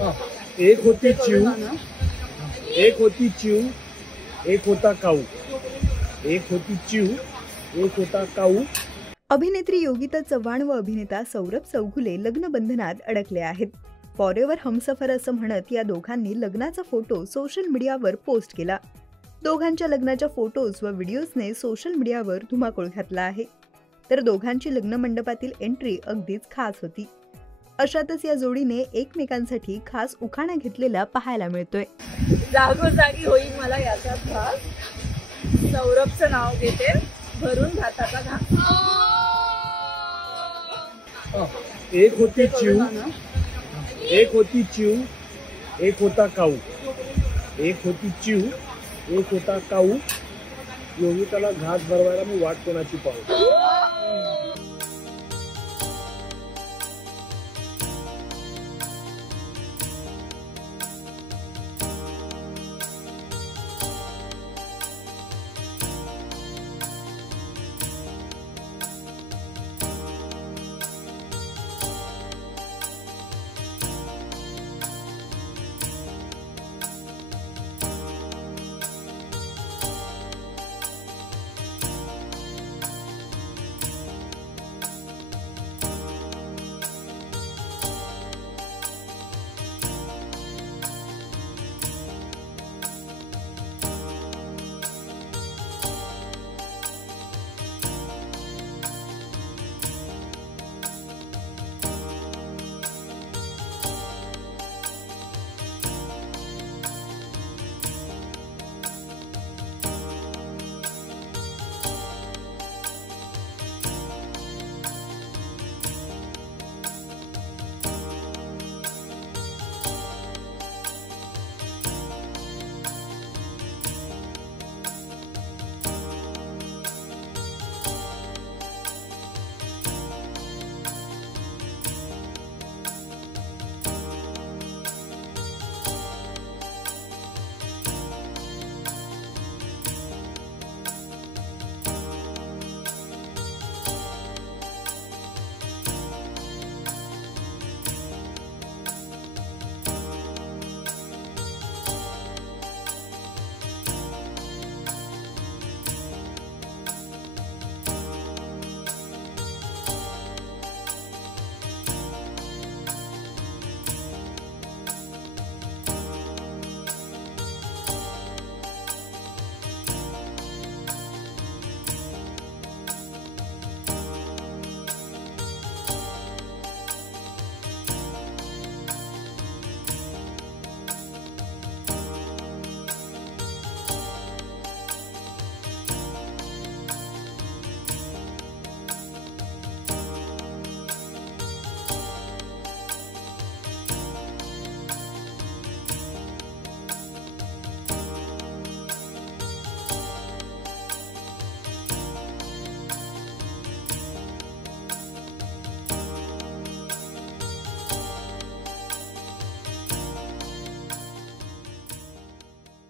हाँ, एक होती चिव, एक होती चिव, एक होता काऊ, एक होती चिव, एक होता काऊ. अभिनेत्री योगिता चव्हाण व अभिनेता सौरभ चौघुले लग्नबंधनात अडकले आहेत. फॉरेवर हमसफर असं म्हणत या दोघांनी लग्नाचा फोटो सोशल मीडियावर पोस्ट केला. दोघांच्या लग्नाच्या फोटोज व व्हिडिओजने सोशल मीडियावर धुमाकूळ घातला आहे. तर दोघांची लग्न मंडपातील एंट्री अगदीच खास होती. अशातच या जोडीने एकमेकांसाठी खास उखाणा घेतलेला पाहायला मिळतोय. जागोजागी होईल मला याचा त्रास, सौरभचं नाव घेते भरून भाताचा घास. एक होती चिव, एक होती चिव, एक होता काऊ, एक होती चिव, एक होता काऊ. योगिताला घास भरवायला मी वाट कोणाची पाहू.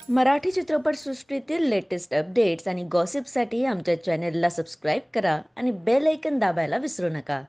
मराठी चित्रपटसृष्टीतील लेटेस्ट अपडेट्स आणि गॉसिपसाठी आमच्या चॅनेलला सबस्क्राईब करा आणि बेल आयकॉन दाबायला विसरू नका.